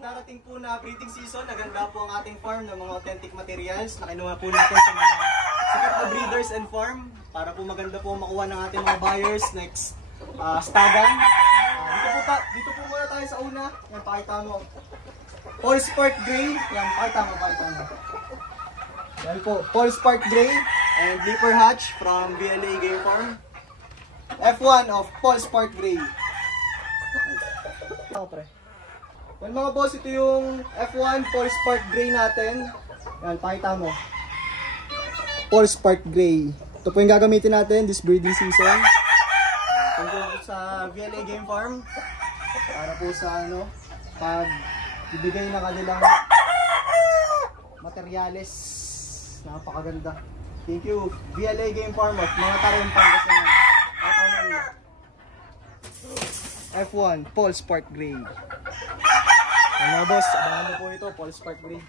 darating po na breeding season, naganda po ang ating farm ng mga authentic materials na kinuha po natin sa mga sikat na breeders and farm para po maganda po makuha ng ating mga buyers next stagan. Dito po muna tayo sa una. Yan, pakita mo. Paul Spark Gray. Yan, pakita mo. Yan po, Paul Spark Gray and Leaper Hatch from VLA Game Farm. F1 of Paul Spark Gray. Yan mga boss, ito yung F1 Paul Spark Gray natin. Yan, pakita mo. Paul Spark Gray. Ito po yung gagamitin natin this breeding season. Tungkol sa VLA Game Farm. Para po sa pag ibigay na kanilang materyales. Napakaganda. Thank you, VLA Game Farm of mga Tarim, Pangasinan. F1 Paul Spark Gray. Yan mga boss, abangan mo po ito, Paul Spark Gray.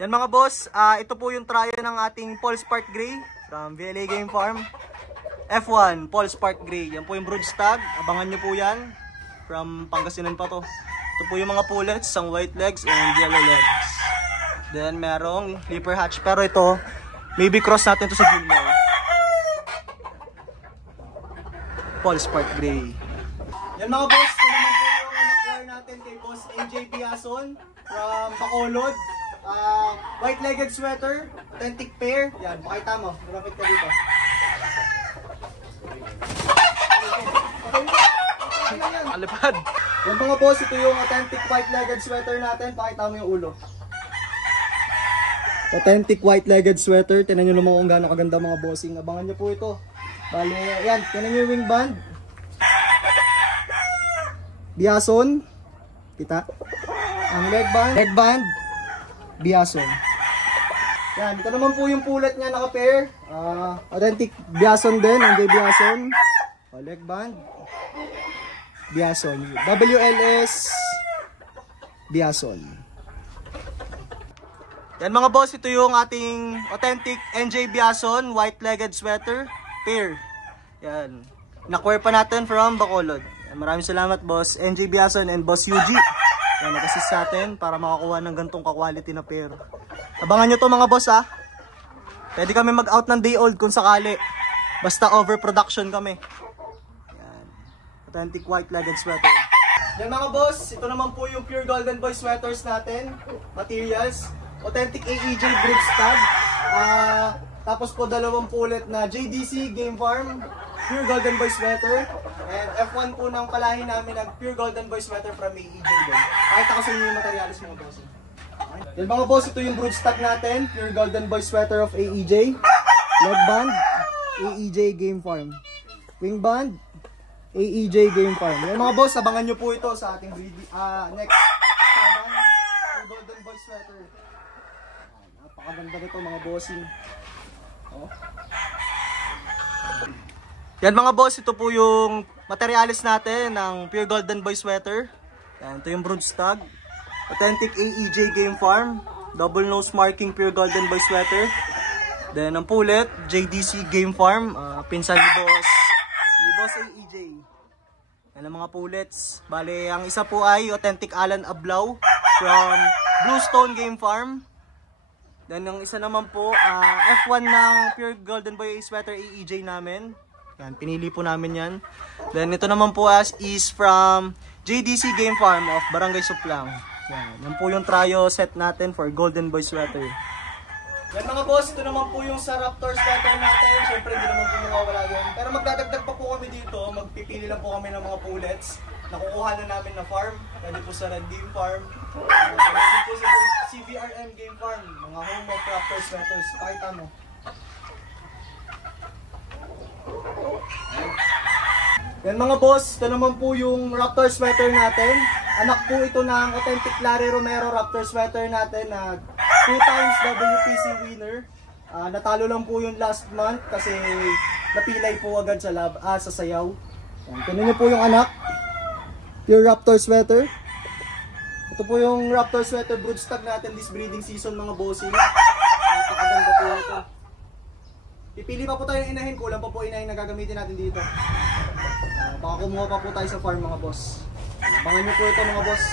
Yan mga boss, ito po yung tryo ng ating Paul Spark Gray from VLA Game Farm. F1 Paul Spark Gray. Yan po yung broodstag, abangan nyo po yan. From Pangasinan pa to. Ito po yung mga pullets, ang white legs and yellow legs. Then merong Leaper Hatch, pero ito, maybe cross natin to sa Gilmore. Paul Spark Gray. Yan mga boss, ito naman po yung nakuha natin kay Boss AJ Biason from Bacolod. White-legged sweater, authentic pair. Yan, pakita mo. Lumapit ka dito. Alipad. Yan mga boss, ito yung authentic white-legged sweater natin. Pakita mo yung ulo. Authentic white-legged sweater. Tinan nyo naman kung gaano kaganda mga bossing. Abangan nyo po ito. Bale, yan. Tinan nyo yung wing band. Biason. Kita. Ang leg band. Biason. Yan. Ito naman po yung pulet niya naka-pair. Authentic Biason din. Hindi Biason. Leg band. Biason. WLS. Biason. Yan mga boss, ito yung ating authentic NJ Biason white-legged sweater pair. Yan. Nakuha pa natin from Bacolod. Yan, maraming salamat boss NJ Biason and boss Yuji. Yan, nag-assist sa atin para makakuha ng gantong ka-quality na pair. Abangan nyo to mga boss ha. Pwede kami mag-out ng day old kung sakali. Basta overproduction kami. Yan. Authentic white-legged sweater. Yan mga boss, ito naman po yung pure Golden Boy sweaters natin. Materials. Authentic AEJ broodstag. Tapos po dalawang pulet na JDC Game Farm pure Golden Boy sweater. And F1 po ng palahin namin ng pure Golden Boy sweater from AEJ din. Kahit ako sa inyo yung materials mga boss. Yan mga boss, ito yung broodstag natin. Pure Golden Boy sweater of AEJ. Leg band, AEJ Game Farm. Wing band, AEJ Game Farm. Yan mga boss, abangan nyo po ito sa ating next saban. Pure Golden Boy sweater. Napakaganda nito mga bossing. Oh. Yan mga boss, ito po yung materials natin ng pure Golden Boy sweater. Yan, ito yung broodstag. Authentic AEJ Game Farm. Double nose marking pure Golden Boy sweater. Then ang pulet, JDC Game Farm. Pinsan ni Boss AEJ. Yan ang mga pullets. Bale, ang isa po ay authentic Alan Ablaw from Bluestone Game Farm. Then yung isa naman po, F1 ng pure Golden Boy sweater AEJ namin. Yan, pinili po namin yan. Then ito naman po is from JDC Game Farm of Barangay Suplang. Yan po yung tryo set natin for Golden Boy sweater. Yan mga boss, ito naman po yung sa Raptor sweater natin. Siyempre hindi naman po mawawala yun. Pero magdadagdag pa po kami dito. Magpipili lang po kami ng mga pullets. Nakukuha na namin na farm. Pwede po sa Red Game Farm. Pwede po sa CVRM Game Farm. Mga home of Raptor sweaters. Pakita mo. Yan mga boss, ito naman po yung Raptor sweater natin. Anak po ito ng authentic Larry Romero Raptor sweater natin na 2 times WPC winner. Natalo lang po yung last month kasi napilay po agad sa sa sayaw. Yan, tingnan niyo po yung anak. Pure Raptor sweater. Ito po yung Raptor sweater broodstag natin this breeding season mga bossing. Napakaganda po ito. Pipili pa po tayo ng inahin, kulang pa po inahin na gagamitin natin dito. Baka kumuha pa po tayo sa farm mga boss. Abangan nyo po ito mga boss.